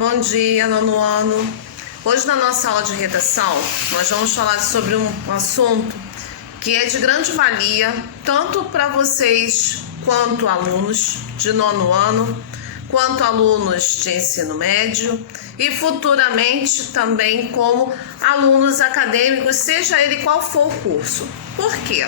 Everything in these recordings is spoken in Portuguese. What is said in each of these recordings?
Bom dia, nono ano. Hoje na nossa aula de redação, nós vamos falar sobre um assunto que é de grande valia, tanto para vocês quanto alunos de nono ano, quanto alunos de ensino médio e futuramente também como alunos acadêmicos, seja ele qual for o curso. Por quê?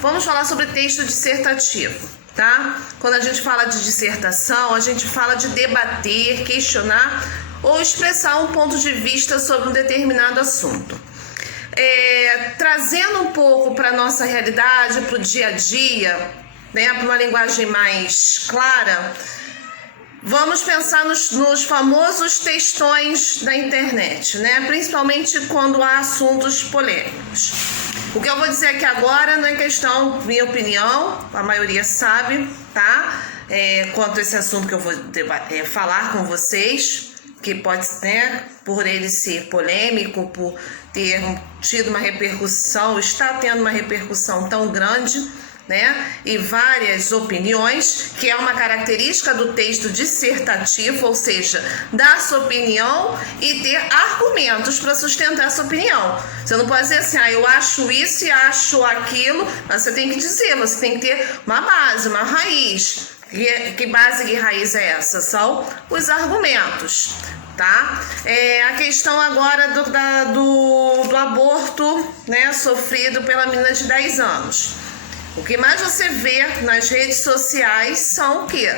Vamos falar sobre texto dissertativo, tá? Quando a gente fala de dissertação, a gente fala de debater, questionar ou expressar um ponto de vista sobre um determinado assunto. Trazendo um pouco para a nossa realidade, para o dia a dia, né, para uma linguagem mais clara, vamos pensar nos famosos textões da internet, né? Principalmente quando há assuntos polêmicos. O que eu vou dizer aqui agora não é questão, minha opinião, a maioria sabe, tá? Quanto a esse assunto que eu vou falar com vocês, que pode, né, por ele ser polêmico, por ter tido uma repercussão, está tendo uma repercussão tão grande, né, e várias opiniões, que é uma característica do texto dissertativo, ou seja, dar sua opinião e ter argumentos para sustentar essa opinião. Você não pode dizer assim, eu acho isso e acho aquilo, mas você tem que dizer, você tem que ter uma base, uma raiz. Que base e raiz é essa? São os argumentos, tá? A questão agora do aborto, né, sofrido pela menina de 10 anos. O que mais você vê nas redes sociais são o quê?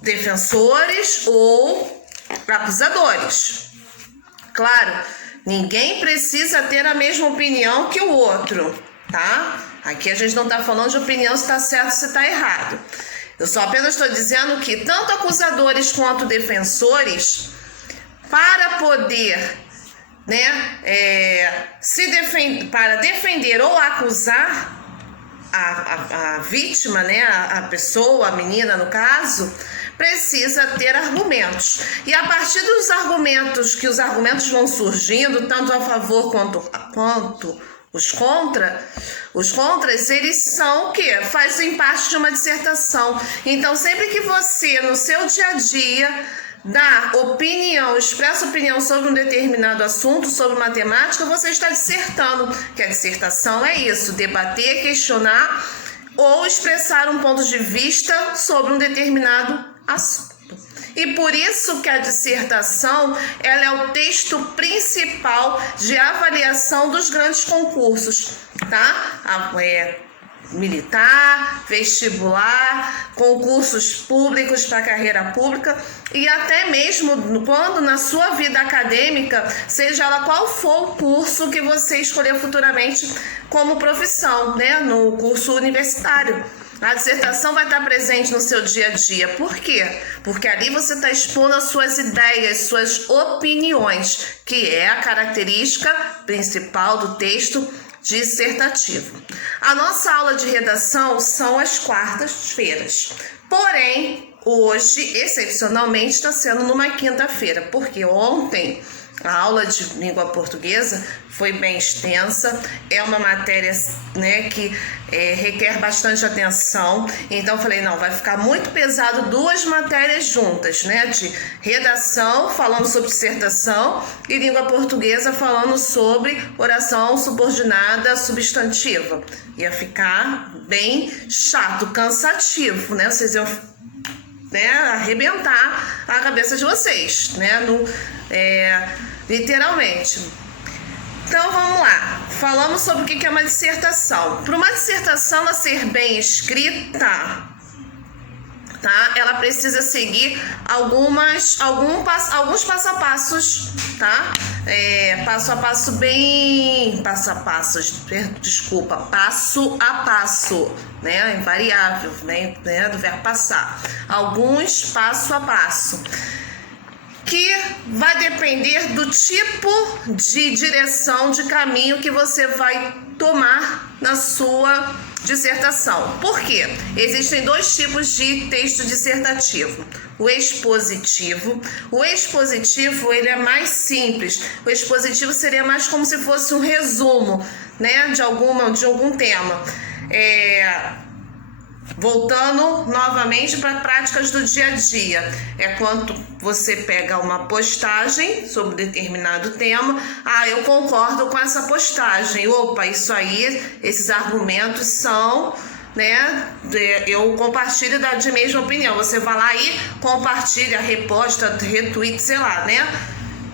Defensores ou acusadores. Claro, ninguém precisa ter a mesma opinião que o outro, tá? Aqui a gente não está falando de opinião se está certo ou se está errado. Eu só apenas estou dizendo que tanto acusadores quanto defensores, para poder, né, para defender ou acusar a vítima, né, a pessoa, a menina no caso, precisa ter argumentos. E a partir dos argumentos, que os argumentos vão surgindo, tanto a favor quanto os contras, eles são o quê? Fazem parte de uma dissertação. Então, sempre que você, no seu dia a dia, dá opinião, expressa opinião sobre um determinado assunto, sobre matemática, você está dissertando. Que a dissertação é isso, debater, questionar ou expressar um ponto de vista sobre um determinado assunto. E por isso que a dissertação, ela é o texto principal de avaliação dos grandes concursos, tá? Militar, vestibular, concursos públicos para carreira pública e até mesmo quando na sua vida acadêmica, seja ela qual for o curso que você escolher futuramente como profissão, né, no curso universitário. A dissertação vai estar presente no seu dia a dia. Por quê? Porque ali você está expondo as suas ideias, suas opiniões, que é a característica principal do texto dissertativo. A nossa aula de redação são as quartas-feiras. Porém, hoje, excepcionalmente, está sendo numa quinta-feira, porque ontem a aula de língua portuguesa foi bem extensa, é uma matéria, né, que requer bastante atenção, então eu falei, não, vai ficar muito pesado duas matérias juntas, né, de redação falando sobre dissertação e língua portuguesa falando sobre oração subordinada substantiva. Ia ficar bem chato, cansativo, né, vocês iam, né, arrebentar a cabeça de vocês, né, literalmente. Então vamos lá, falamos sobre o que é uma dissertação. Para uma dissertação a ser bem escrita, tá? Ela precisa seguir alguns passo a passos, tá? Passo a passo, né? Invariável, né? Do verbo passar. Alguns passo a passo, que vai depender do tipo de direção, de caminho que você vai tomar na sua dissertação. Por quê? Existem dois tipos de texto dissertativo. O expositivo. O expositivo, ele é mais simples. O expositivo seria mais como se fosse um resumo, né, de algum tema. Voltando novamente para práticas do dia a dia, é quando você pega uma postagem sobre determinado tema, eu concordo com essa postagem, opa, isso aí, esses argumentos são, né, eu compartilho de mesma opinião, você vai lá e compartilha, reposta, retweet, sei lá, né?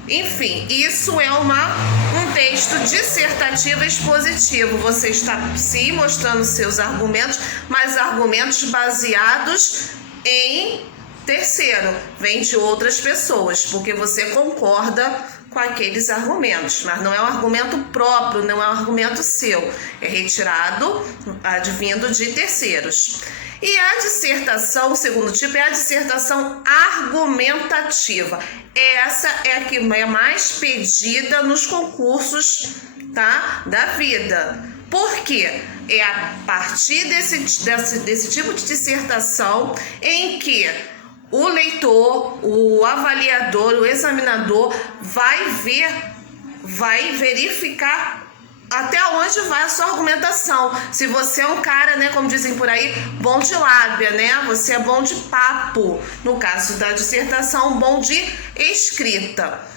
Enfim, isso é um texto dissertativo expositivo. Você está se mostrando seus argumentos, mas argumentos baseados em terceiro, vem de outras pessoas, porque você concorda com aqueles argumentos, mas não é um argumento próprio, não é um argumento seu, é retirado, advindo de terceiros. E a dissertação, o segundo tipo, é a dissertação argumentativa. Essa é a que é mais pedida nos concursos, tá, da vida. Por quê? É a partir desse tipo de dissertação em que o leitor, o avaliador, o examinador vai verificar até onde vai a sua argumentação. Se você é um cara, né, como dizem por aí, bom de lábia, né? Você é bom de papo. No caso da dissertação, bom de escrita.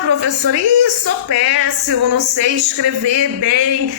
Professor, sou péssimo, não sei escrever bem.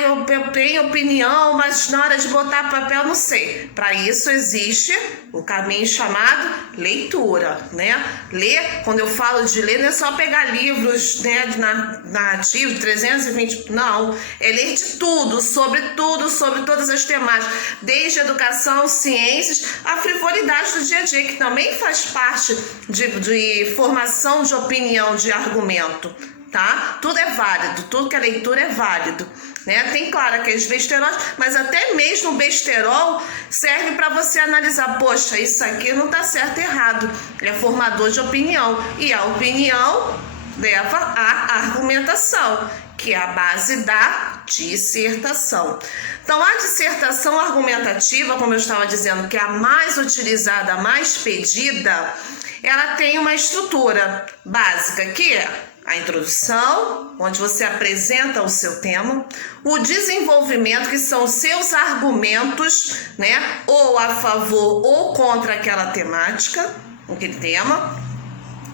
Eu tenho opinião, mas na hora de botar papel, não sei. Para isso existe o caminho chamado leitura, né? Ler, quando eu falo de ler, não é só pegar livros, né, de narrativo, 320, não. É ler de tudo, sobre todas as temáticas, desde educação, ciências, a frivolidade do dia a dia, que também faz parte de formação de opinião, de argumento, tá? Tudo é válido, tudo que é leitura é válido, né? Tem, claro, aqueles besteróis, mas até mesmo o besterol serve para você analisar, poxa, isso aqui não tá certo e errado, é formador de opinião, e a opinião leva à argumentação, que é a base da dissertação. Então, a dissertação argumentativa, como eu estava dizendo, que é a mais utilizada, a mais pedida, ela tem uma estrutura básica, que é a introdução, onde você apresenta o seu tema, o desenvolvimento, que são os seus argumentos, né, ou a favor ou contra aquela temática, aquele tema,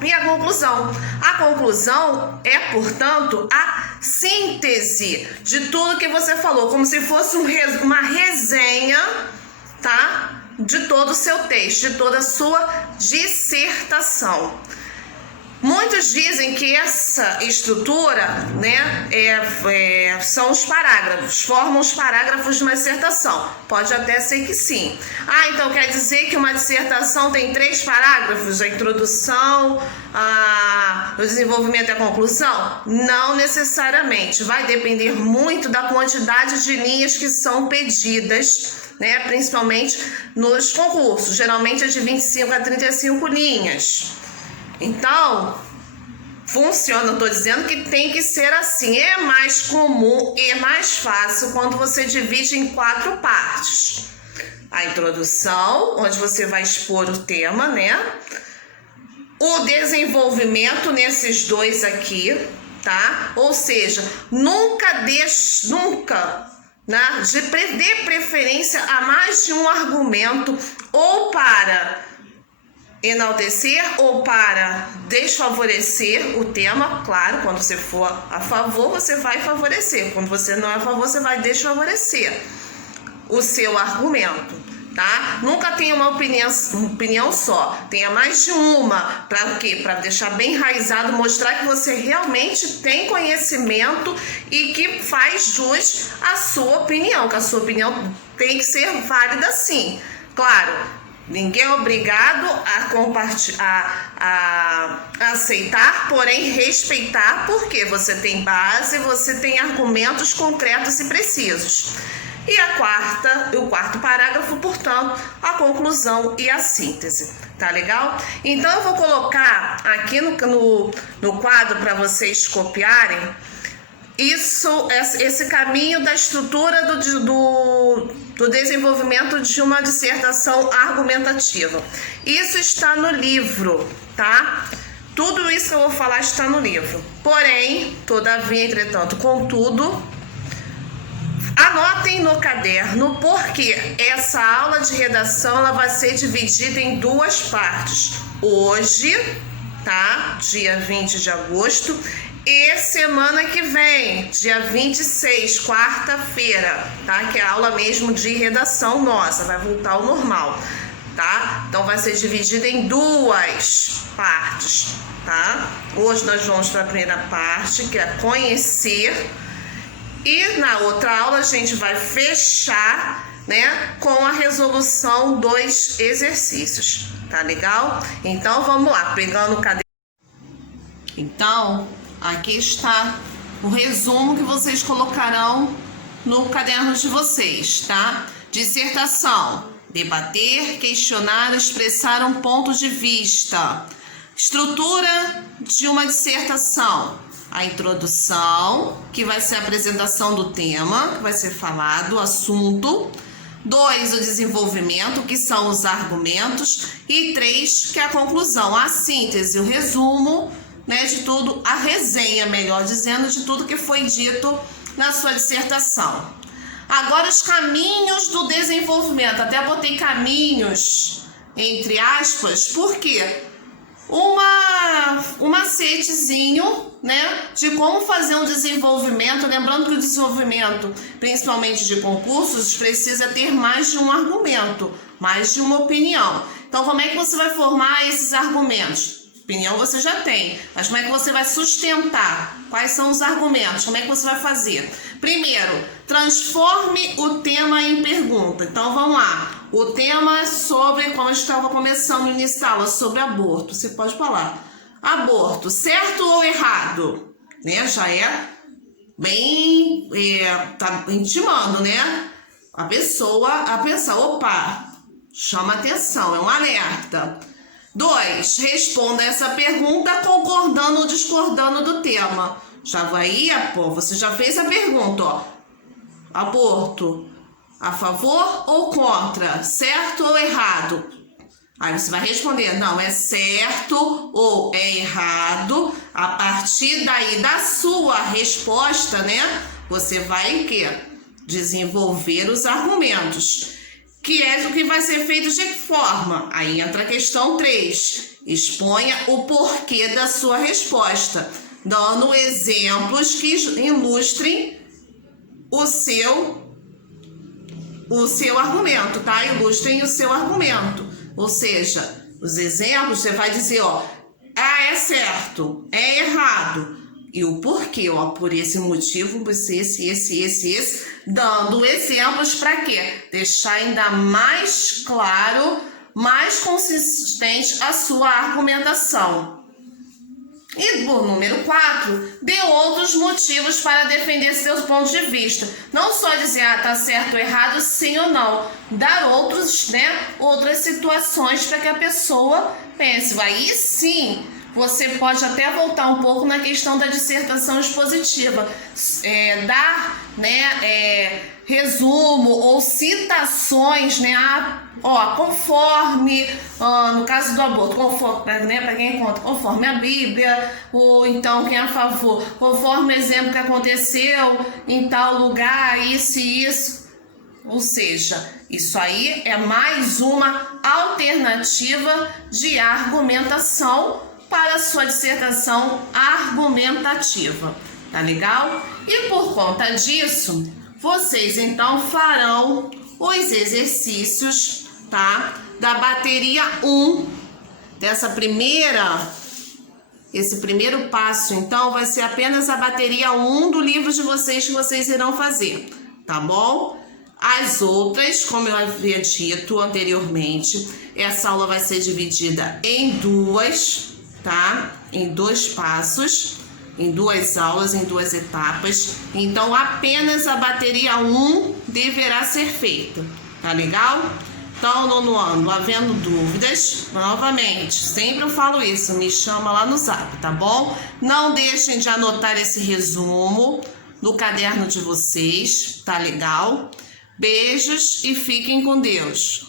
e a conclusão. A conclusão é, portanto, a síntese de tudo que você falou, como se fosse uma resenha, tá? De todo o seu texto, de toda a sua dissertação. Muitos dizem que essa estrutura, né, são os parágrafos, formam os parágrafos de uma dissertação. Pode até ser que sim. Então quer dizer que uma dissertação tem 3 parágrafos? A introdução, o desenvolvimento e a conclusão? Não necessariamente. Vai depender muito da quantidade de linhas que são pedidas, né, principalmente nos concursos. Geralmente é de 25 a 35 linhas. Então, funciona, estou dizendo que tem que ser assim. É mais comum e mais fácil quando você divide em 4 partes. A introdução, onde você vai expor o tema, né? O desenvolvimento nesses 2 aqui, tá? Ou seja, nunca, né, de preferência a mais de um argumento, ou para enaltecer ou para desfavorecer o tema. Claro, quando você for a favor, você vai favorecer. Quando você não é a favor, você vai desfavorecer o seu argumento, tá? Nunca tenha uma opinião só. Tenha mais de uma. Para o quê? Para deixar bem enraizado, mostrar que você realmente tem conhecimento e que faz jus à sua opinião, que a sua opinião tem que ser válida sim. Claro, ninguém é obrigado a aceitar, porém respeitar, porque você tem base, você tem argumentos concretos e precisos. E o quarto parágrafo, portanto, a conclusão e a síntese. Tá legal? Então eu vou colocar aqui no quadro para vocês copiarem esse caminho da estrutura do desenvolvimento de uma dissertação argumentativa. Isso está no livro, tá? Tudo isso que eu vou falar está no livro. Porém, todavia, entretanto, contudo, Anotem no caderno, porque essa aula de redação ela vai ser dividida em duas partes. Hoje, tá? Dia 20 de agosto. E semana que vem, dia 26, quarta-feira, tá? Que é a aula mesmo de redação nossa, vai voltar ao normal, tá? Então vai ser dividida em duas partes, tá? Hoje nós vamos para a primeira parte, que é conhecer. E na outra aula a gente vai fechar, né, com a resolução dos exercícios, tá legal? Então vamos lá, pegando o caderno. Então, aqui está o resumo que vocês colocarão no caderno de vocês, tá? Dissertação: debater, questionar, expressar um ponto de vista. Estrutura de uma dissertação: a introdução, que vai ser a apresentação do tema, que vai ser falado, o assunto. 2, o desenvolvimento, que são os argumentos. E 3, que é a conclusão, a síntese, o resumo, né, de tudo, a resenha, melhor dizendo, de tudo que foi dito na sua dissertação. Agora, os caminhos do desenvolvimento. Até botei caminhos, entre aspas, porque um macetezinho, né, de como fazer um desenvolvimento. Lembrando que o desenvolvimento, principalmente de concursos, precisa ter mais de um argumento, mais de uma opinião. Então, como é que você vai formar esses argumentos? Opinião você já tem, mas como é que você vai sustentar? Quais são os argumentos? Como é que você vai fazer? Primeiro, transforme o tema em pergunta. Então vamos lá. O tema é sobre, como eu estava começando no início da aula, sobre aborto. Você pode falar: aborto, certo ou errado? Né? Já é bem, tá intimando, né? A pessoa a pensar: opa, chama atenção, é um alerta. 2, responda essa pergunta concordando ou discordando do tema. Já vai, você já fez a pergunta, ó. Aborto, a favor ou contra? Certo ou errado? Aí você vai responder: não, é certo ou é errado. A partir daí da sua resposta, né, você vai o quê? Desenvolver os argumentos. Que é o que vai ser feito de que forma? Aí entra a questão 3. Exponha o porquê da sua resposta, dando exemplos que ilustrem o seu argumento, tá? Ilustrem o seu argumento. Ou seja, os exemplos você vai dizer, ó, é certo, é errado. E o porquê, ó, por esse motivo, esse, dando exemplos para quê? Deixar ainda mais claro, mais consistente a sua argumentação. E por número 4, dê outros motivos para defender seus pontos de vista. Não só dizer, tá certo ou errado, sim ou não. Dar outras situações para que a pessoa pense. Aí sim, você pode até voltar um pouco na questão da dissertação expositiva. Dar, né, resumo ou citações, né, conforme, no caso do aborto, conforme, né, para quem conta, conforme a Bíblia, ou então quem é a favor, conforme o exemplo que aconteceu em tal lugar, isso e isso. Ou seja, isso aí é mais uma alternativa de argumentação para a sua dissertação argumentativa, tá legal? E por conta disso, vocês então farão os exercícios, tá? Da bateria 1, esse primeiro passo, então, vai ser apenas a bateria 1 do livro de vocês que vocês irão fazer, tá bom? As outras, como eu havia dito anteriormente, essa aula vai ser dividida em duas, tá? Em 2 passos, em 2 aulas, em 2 etapas. Então, apenas a bateria 1 deverá ser feita, tá legal? Então, nono ano, havendo dúvidas, novamente, sempre eu falo isso, me chama lá no Zap, tá bom? Não deixem de anotar esse resumo no caderno de vocês, tá legal? Beijos e fiquem com Deus.